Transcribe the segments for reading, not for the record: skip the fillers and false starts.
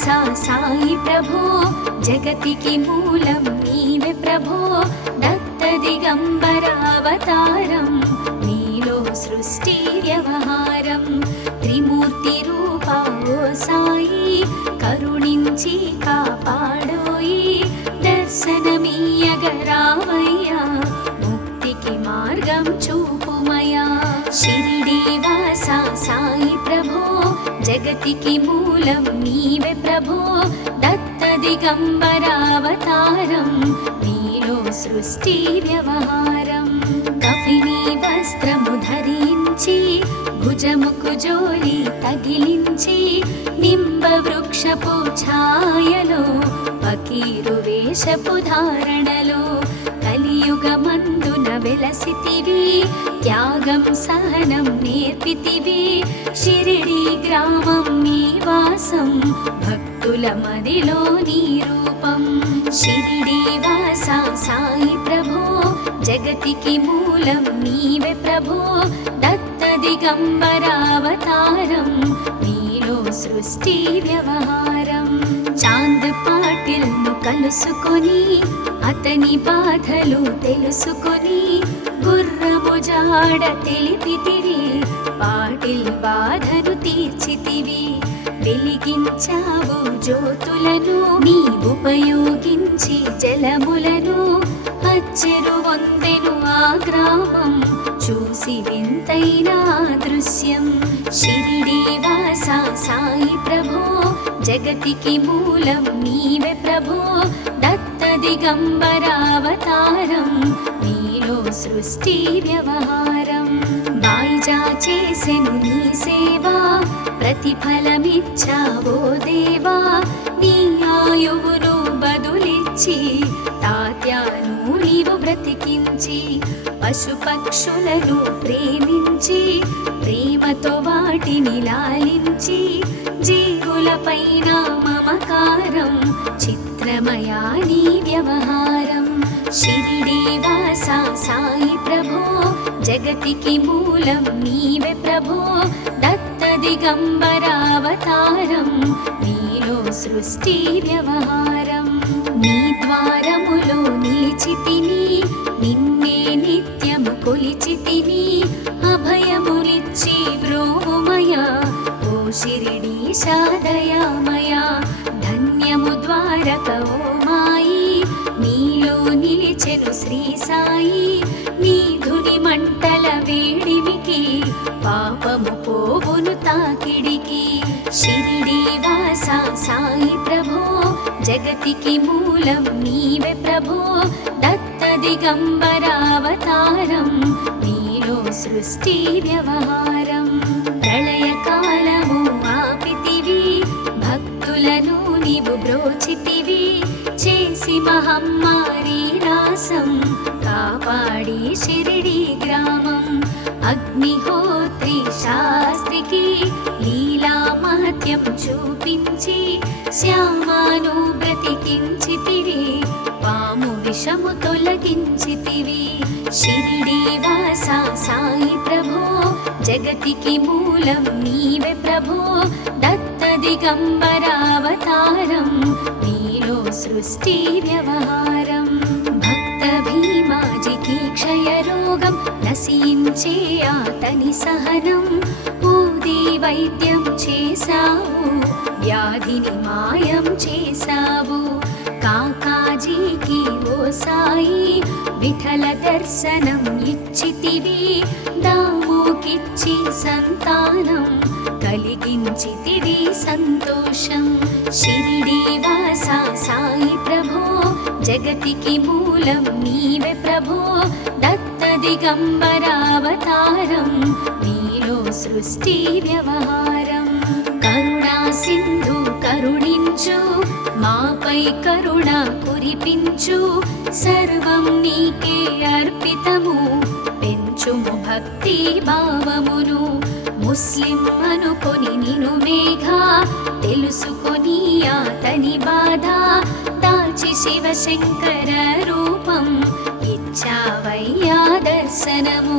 వాసా సాయి ప్రభో జగతికి మూలం నీవే ప్రభో దత్త దిగంబరావతారం నీలో సృష్టి వ్యవహారం త్రిమూర్తి రూపా ఓ సాయి కరుణించి కాపాడోయి దర్శనమీయగరావయ్యా ముక్తికి మార్గం చూపుమయా షిరిడి వాసా సాయి ప్రభో జగతికి మూలం నీవే ప్రభో దత్త దిగంబరావతారం నీలో సృష్టి వ్యవహారం కఫిని వస్త్రము ధరించి భుజముకు జోలి తగిలించి నింబ వృక్షపు ఛాయలో ఫకీరు వేషపు ధారణలో కలియుగమందున వెలసితివి త్యాగం సహనం నేర్పితివి షిరిడి గ్రామం నీ వాసం భక్తుల మదిలో నీ రూపం షిరిడి వాసా సాయి ప్రభో జగతికి మూలం నీవే ప్రభో దత్త దిగంబరావతారం నీలో సృష్టి వ్యవహారం చాంద్ పాటిల్ ను కలుసుకొని అతని బాధలు తెలుసుకొని గుర్రము జాడ తెలిపితివి పాటిల్ బాధను తీర్చితివి వెలిగించావు జ్యోతులను నీ ఉపయోగించి జలములను అచ్చెరు వందెను ఆ గ్రామం చూసి వింతైన దృశ్యం షిరిడి వాసా సాయి ప్రభో జగతికి మూలం నీవే ప్రభో దత్త దిగంబరావతారం నీలో సృష్టి వ్యవహారం బాయిజా చేసెను నీ సేవా ప్రతిఫలమిచ్చావో దేవా నీ ఆయువును బదులిచ్చి తాత్యాను నీవు బ్రతికించి పశుపక్షులను ప్రేమించి ప్రేమతో వాటిని లాలించి జీవులపైన మమకారం చిత్రమయా నీ వ్యవహారం షిరిడి వాసా సాయి ప్రభో జగతికి మూలం నీవే ప్రభో దత్త దిగంబరావతారం నీలో సృష్టి వ్యవహారం నీ ద్వారములో నిలిచితిని నిన్నే నిత్యము కొలిచితిని అభయములిచ్చి బ్రోవుమయా ఓ షిరిడీశా దయామయా ధన్యము ద్వారక ఓ మాయి నీలో నిలిచెను శ్రీ సాయి నీ ధుని మంటల వేడిమికి పాపము పోవును తాకిడికి షిరిడి వాసా సాయి ప్రభో జగతికి మూలం నీవే ప్రభో దత్త దిగంబరావతారం నీలో సృష్టి వ్యవహారం ప్రళయకాలము ఆపితివి భక్తులను నీవు బ్రోచితివి చేసి మహమ్మారి నాశం కాపాడి షిరిడి గ్రామం అగ్నిహోత్రి శాస్త్రికి లీలా మహత్యం చూపించి శ్యామాను బ్రతికించితివి పాము విషము తొలగించితివి షిరిడి వాసా సాయి ప్రభో జగతికి మూలం నీవే ప్రభో దత్త దిగంబరావతారం నీలో సృష్టి వ్యవహారం భక్త భీమాజికి క్షయరోగం నశించే అతని సహనం ఊది వైద్యం చేశావు వ్యాధిని మాయం చేశావు కాకాజీకి ఓ సాయి విఠల దర్శనం ఇచ్చితివి దాముకిచ్చి సంతానం కలిగించితివి సంతోషం షిరిడి వాసా సాయి ప్రభో జగతికి మూలం నీవే ప్రభో దత్త దిగంబరావతారం నీలో సృష్టి వ్యవహారం కరుణా సింధు కరుణించు మాపై కరుణ కురిపించు సర్వం నీకే అర్పితము పెంచుము భక్తి భావమును ముస్లిం అనుకొని నిను మేఘా తెలుసుకొని అతని బాధ దాల్చి శివశంకర రూపం ఇచ్చావయ్యా దర్శనము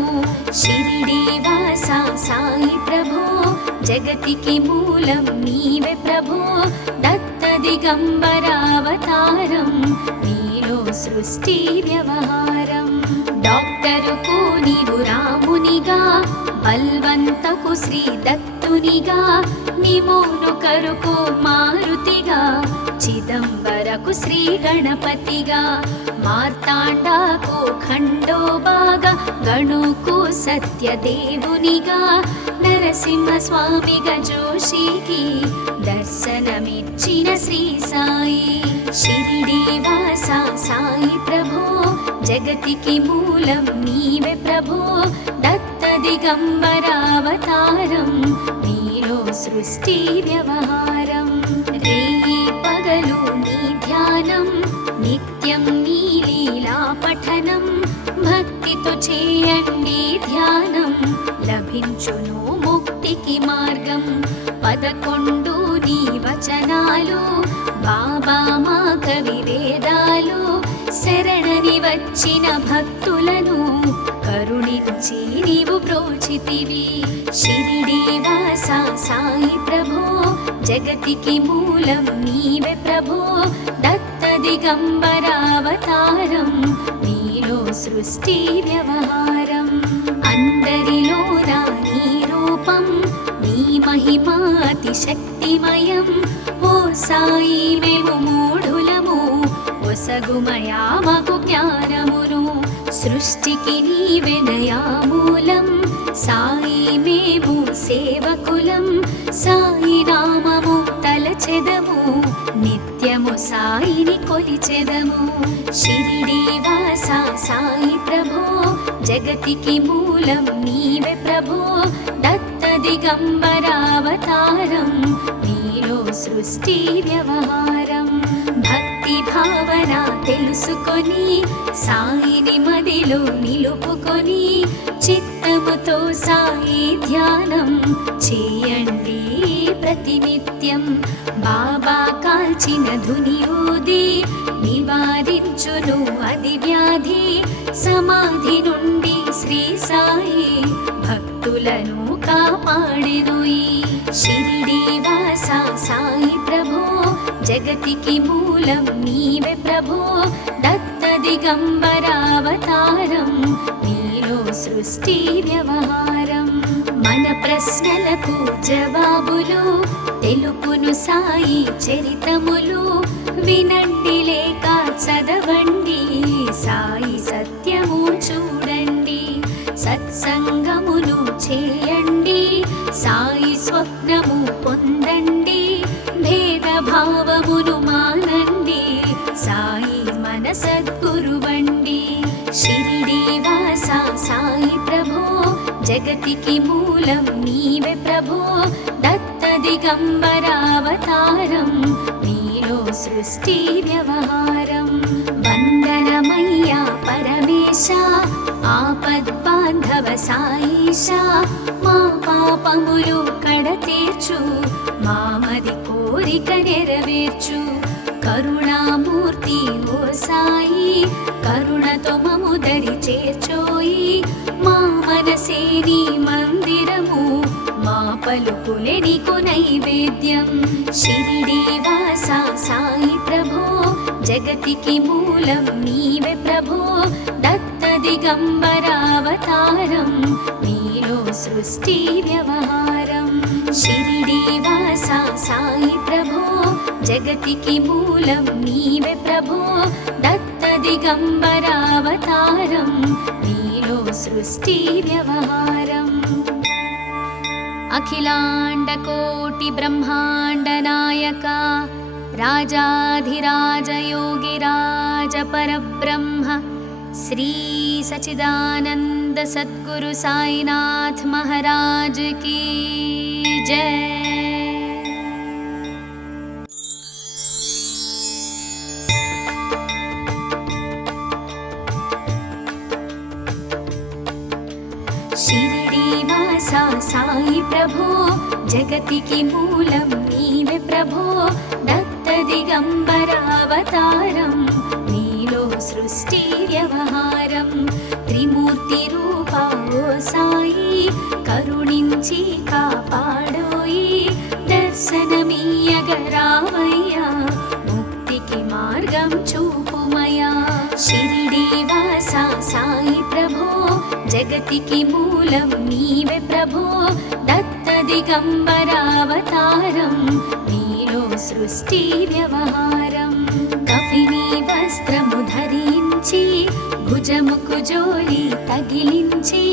షిరిడి వాసా సాయి ప్రభో జగతికి మూలం నీవే ప్రభో దత్త దిగంబరావతారం నీలో సృష్టి వ్యవహారం. డాక్టరుకు నీవు రామునిగా, బల్వంతకు శ్రీ దత్తునిగా, నిమోను కరుకు మారుతిగా, చిదంబరకు శ్రీ గణపతిగా, మార్తాండాకు ఖండోబాగా, గణుకు సత్యదేవునిగా, నరసింహ స్వామిగా జోషికి దర్శనమిచ్చిన శ్రీ సాయి. షిరిడి వాస సాయి ప్రభో, జగతికి మూలం నీవే ప్రభో, దత్త దిగంబరావతారం నీలో సృష్టి వ్యవహారం. రేయి పగలు నీ ధ్యానం, నిత్యం నీ లీలా పఠనం, భక్తితో చేయండి ధ్యానం, లభించును ముక్తికి మార్గం. 11 నీ వచనాలు, బాబా మా కవి వేదాలు, శరణని వచ్చిన భక్తులను కరుణించి నీవు బ్రోచితివి. షిరిడి వాస సాయి ప్రభో, జగతికి మూలం నీవే ప్రభో, దత్త దిగంబరావతారం నీలో సృష్టి వ్యవహారం. అందరిలోన నీ రూపం, నీ మహిమా అతి శక్తిమయం. ఓ సాయి మేము మూఢులము, ఒసగుమయా మాకు జ్ఞానమును, సృష్టికి నీవెనయా మూలం. సాయి మేము సేవకులం, సాయి నామము తలచెదము, నిత్యము సాయిని కొలిచెదము. షిరిడి వాస సాయి ప్రభో, జగతికి మూలం నీవే ప్రభో, దత్త దిగంబరావతారం నీలో సృష్టి వ్యవహారం. భక్తి భావన తెలుసుకొని, సాయిని మదిలో నిలుపుకొని, చిత్తముతో సాయి ధ్యానం చేయండి ప్రతినిత్యం. బాబా కాల్చిన ధునియూది నివారించును అది వ్యాధి, సమాధి నుండి శ్రీ సాయి భక్తులను కాపాడెను. షిరిడి వాస సాయి ప్రభో, జగతికి మూలం నీవే ప్రభో, దత్త దిగంబరావతారం నీలో సృష్టి వ్యవహారం. మన ప్రశ్నలకు జవాబులు తెలుపును సాయి చరితములు, వినండి లేక చదవండి, సాయి సత్యము చూడండి, సత్సంగమును చేయండి, సాయి స్వప్నము పొందండి, భేదభావమును మానండి, సాయి మన సద్గురువండి. షిరిడి వాస సాయి ప్రభో, జగతికి మూలం నీవే ప్రభో, దత్త దిగంబరావతారం నీలో సృష్టి వ్యవహారం. వందనమయ్యా పరమేశ, ఆపద్బాంధవ సాయిష, మా పాపములు కడతీర్చు, మామది కోరిక నెరవేర్చు. కరుణామూర్తి ఓ సాయి, కరుణతో మము దరి చేర్చోయి, మా మనసే నీ మందిరము, మా పలుకులే నీకు నైవేద్యం. షిరిడి వాస సాయి ప్రభో, జగతికి మూలం నీవే ప్రభో, దత్త దిగంబరావతారం నీలో సృష్టి వ్యవహారం. షిరిడి వాస సాయి ప్రభో, జగతికి మూలం నీవే ప్రభో, దత్త దిగంబరావతారం నీలో సృష్టి వ్యవహారం. అఖిలాండ కోటి బ్రహ్మాండ నాయక, రాజాధిరాజ యోగిరాజ పరబ్రహ్మ, శ్రీ సచిదానంద సద్గురు సాయినాథ్ మహారాజ్ की जय. షిరిడి వాస సాయి ప్రభో, జగతికి మూలం నీవే ప్రభో, దత్త దిగంబరావతారం నీలో సృష్టి వ్యవహారం. త్రిమూర్తి రూప ఓ సాయి, కరుణించి కాపాడోయి, దర్శనమీయగరావయ్యా జగతికి మూలం నీవే ప్రభో దత్త దిగంబరావతారం నీలో సృష్టి వ్యవహారం కఫిని వస్త్రము ధరించి భుజముకు జోలి తగిలించి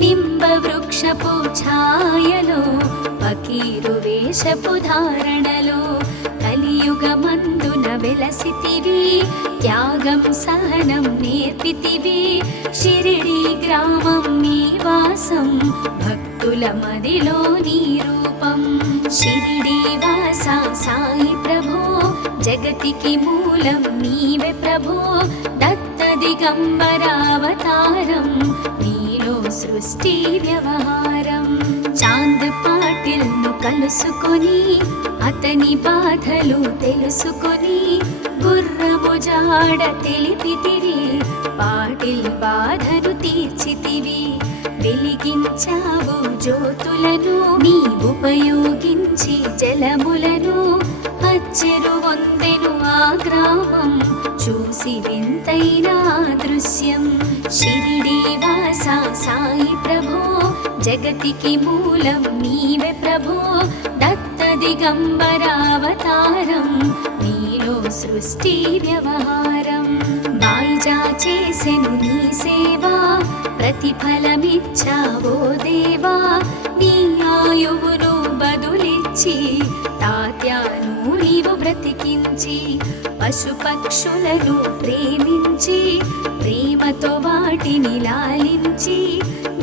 నింబ వృక్షపు ఛాయలో ఫకీరు వేషపు ధారణలో కలియుగమందున వెలసితివి త్యాగం సహనం నేర్పితివి షిరిడి గ్రామం నీ వాసం భక్తుల మదిలో నీ రూపం షిరిడి వాస సాయి ప్రభో జగతికి మూలం నీవే ప్రభో దత్త దిగంబరావతారం నీలో సృష్టి వ్యవహారం చాంద్ పాటిల్ ను కలుసుకొని అతని బాధలు తెలుసుకొని గుర్రము జాడ తెలిపితివి పాటిల్ బాధను తీర్చితివి వెలిగించావు జ్యోతులను నీ ఉపయోగించి జలములను అచ్చెరు వందెను ఆ గ్రామం చూసి వింతైన దృశ్యం షిరిడి వాస సాయి ప్రభో జగతికి మూలం నీవే ప్రభో దత్త దిగంబరావతారం నీలో సృష్టి వ్యవహారం బాయిజా చేసెను నీ సేవా ప్రతిఫలమిచ్చావో దేవా నీ ఆయువును బదులిచ్చి తాత్యాను నీవు బ్రతికించి పశుపక్షులను ప్రేమించి ప్రేమతో వాటిని లాలించి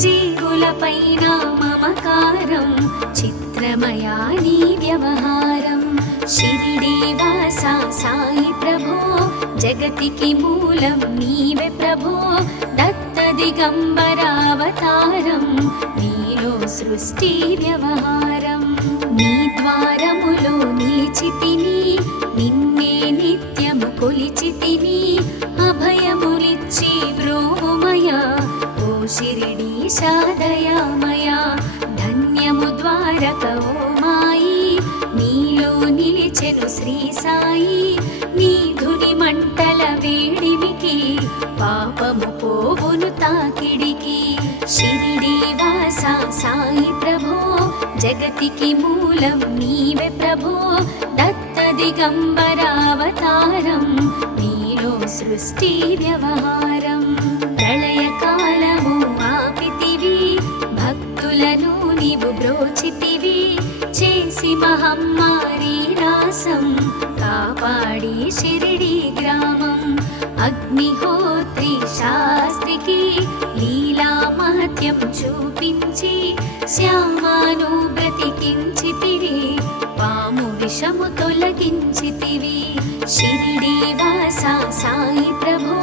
జీవులపైన మమకారం చిత్రమయా నీ వ్యవహారం షిరిడి వాస సాయి ప్రభో జగతికి మూలం నీవే ప్రభో దత్త దిగంబరావతారం నీలో సృష్టి వ్యవహారం నీ ద్వారములో నిలిచితిని నిన్నే నిత్యము కొలిచితిని అభయములిచ్చి బ్రోమయ ఓ షిరిడీశా దయామయ ధన్యము ద్వారక ఓ మాయి నీలో నిలిచెను శ్రీ సాయి నీ ధుని మంటల వేడిమికి పాపము పోవును తాకిడికి షిరిడి వాస సాయి ప్రభో జగతికి మూలం నీవే ప్రభో దత్త దిగంబరావతారం నీలో సృష్టి వ్యవహారం ప్రళయకాలము ఆపితివి భక్తులను నీవు బ్రోచితివి చేసి మహమ్మారి రాసం కాపాడి షిరిడి గ్రామం అగ్నిహోత్రి శాస్త్రికి లీలా మహత్యం చూపించి శ్యామాను బ్రతికించితివి పాము విషము తొలగించితివి షిరిడి వాస సాయి ప్రభో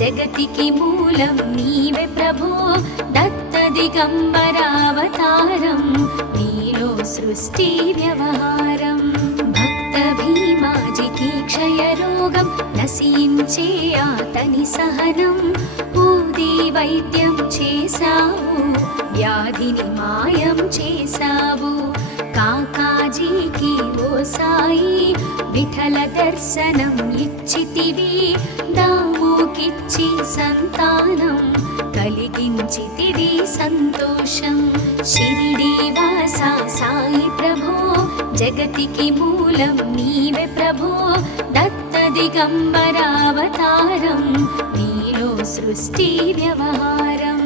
జగతికి మూలం నీవే ప్రభో దత్త దిగంబరావతారం నీలో సృష్టి వ్యవహారం భక్త భీమాజికి క్షయరోగం నశించే అతని సహనం ఊది వైద్యం చేశావు వ్యాధిని మాయం చేశావు కాకాజీకి ఓ సాయి విఠల దర్శనం ఇచ్చితివి దాముకిచ్చి సంతానం కలిగించితివి సంతోషం షిరిడి వాస సాయి ప్రభో జగతికి మూలం నీవే ప్రభో దత్త దిగంబరావతారం నీలో సృష్టి వ్యవహారం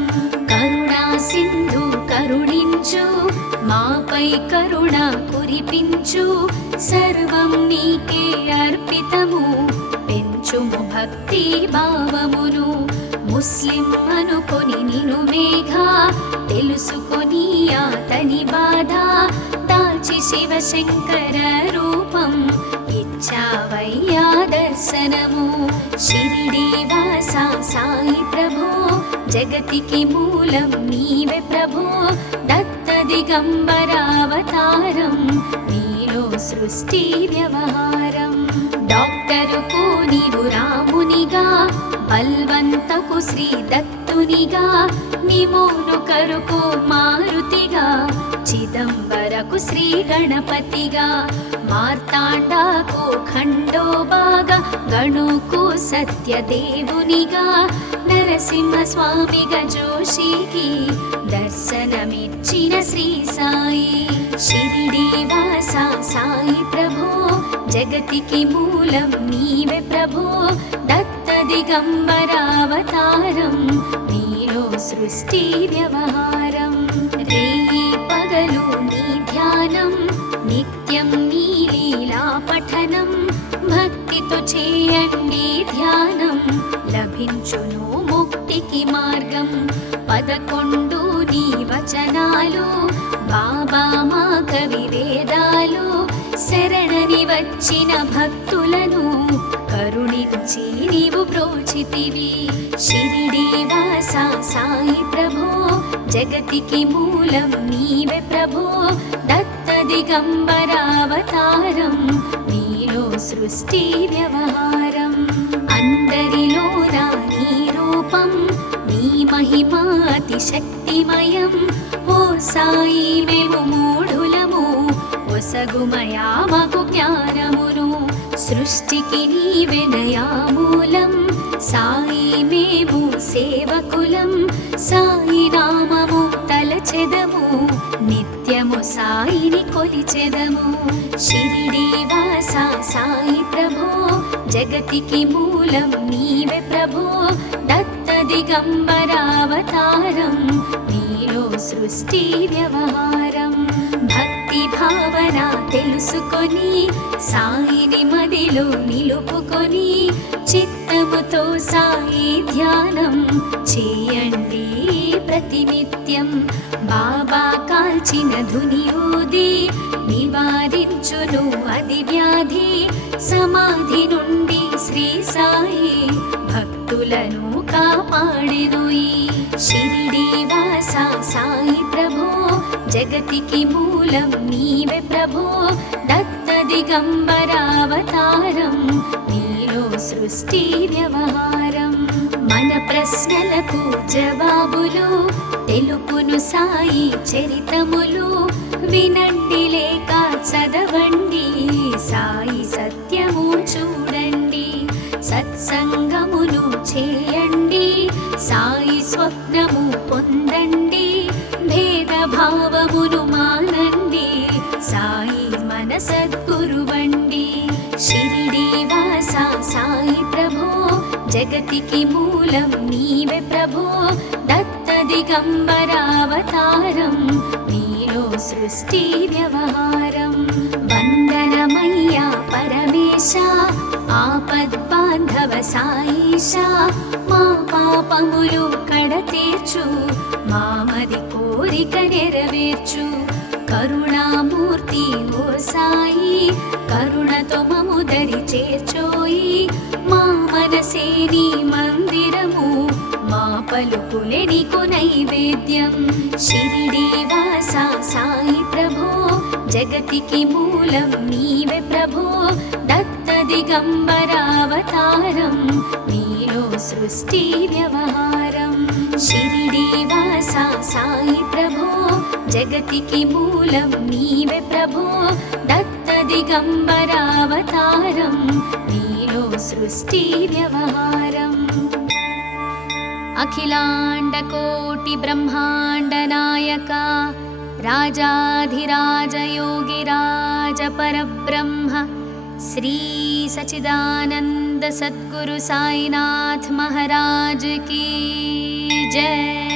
కరుణా సింధు కరుణించు మాపై కరుణ కురిపించు సర్వం నీకే అర్పితము పెంచుము భక్తి భావమును ముస్లిం అనుకొని నిను మేఘా తెలుసుకొని అతని బాధ దాచి శివశంకర రూపం ఇచ్చావయ్యా దర్శనము షిరిడి వాస సాయి ప్రభో జగతికి మూలం నీవే ప్రభో దత్త దిగంబరావతారం నీలో సృష్టి వ్యవహారం డాక్టరుకు నీవు రామునిగా బల్వంతకు శ్రీ దత్తునిగా నిమోను కరుకు మారుతిగా చిదంబరకు శ్రీ గణపతిగా మార్తాండాకు ఖండోబాగా గణుకు సత్యదేవునిగా నర నరసింహస్వామిగా జోషికి దర్శనమిచ్చిన శ్రీ సాయి. షిరిడి వాస సాయి ప్రభో జగతికి మూలం నీవే ప్రభో. దత్త దిగంబరావతారం నీలో సృష్టి వ్యవహారం. రేయి పగలు నీ ధ్యానం నిత్యం నీ లీలా పఠనం. భక్తితో చేయండి ధ్యానం లభించును ముక్తికి మార్గం. 11 నీ వచనాలు బాబా మా కవి వేదాలు. శరణని వచ్చిన భక్తులను కరుణించి నీవు బ్రోచితివి. షిరిడి వాస సాయి ప్రభో జగతికి మూలం నీవే ప్రభో. దత్త దిగంబరావతారం నీలో సృష్టి వ్యవహారం. అందరిలోన నీ రూపం నీ మహిమా అతి శక్తిమయం. ఓ సాయి మేము మూఢులము ఒసగుమయా మాకు జ్ఞానమును. సృష్టికి నీవెనయా మూలం సాయి మేము సేవకులం. సాయి నామము తలచెదము నిత్యము సాయిని కొలిచెదము. షిరిడి వాస సాయి ప్రభో జగతికి మూలం నీవే ప్రభో. దత్త దిగంబరావతారం నీలో సృష్టి వ్యవహారం. భక్తి భావన తెలుసుకొని సాయిని మదిలో నిలుపుకొని చిత్తముతో సాయి ధ్యానం చేయండి ప్రతినిత్యం. బాబా కాల్చిన ధుని ఊది నివారించును అది వ్యాధి. సమాధి నుండి శ్రీ సాయి భక్తులను కాపాడెను. షిరిడి వాస సాయి ప్రభో జగతికి మూలం నీవే ప్రభో. దత్త దిగంబరావతారం నీలో సృష్టి వ్యవహారం. మన ప్రశ్నలకు జవాబులు తెలుపును సాయి చరితములు. వినండి లేక చదవండి సాయి సత్యము చూడండి. సత్సంగమును చేయండి సాయి స్వప్నము పొందండి. భేదభావమును మానండి సాయి మన సద్గురువండి. షిరిడి వాస సాయి ప్రభో జగతికి మూలం నీవే ప్రభో. దత్త దిగంబరావతారం నీలో సృష్టి వ్యవహారం. వందనమయ్యా పరమేశ ఆపద్బాంధవ సాయిష. మా పాపములు కడతీర్చు మామది కోరిక నెరవేర్చు. కరుణామూర్తి ఓ సాయి కరుణతో మము దరి చేర్చోయి. మా మనసే నీ మందిరము మా పలుకులే నీకు నైవేద్యం. షిరిడి వాస సాయి ప్రభో జగతికి మూలం నీవే ప్రభో. దత్త దిగంబరావతారం నీలో సృష్టి వ్యవహారం. షిరిడి వాస సాయి ప్రభో జగతికి మూలం నీవే ప్రభో. దత్త దిగంబరావతారం నీలో సృష్టి వ్యవహారం. అఖిలాండ కోటి బ్రహ్మాండ నాయక రాజాధిరాజ యోగిరాజ పరబ్రహ్మ శ్రీ సచిదానంద సద్గురు సాయినాథ్ महाराज की जय।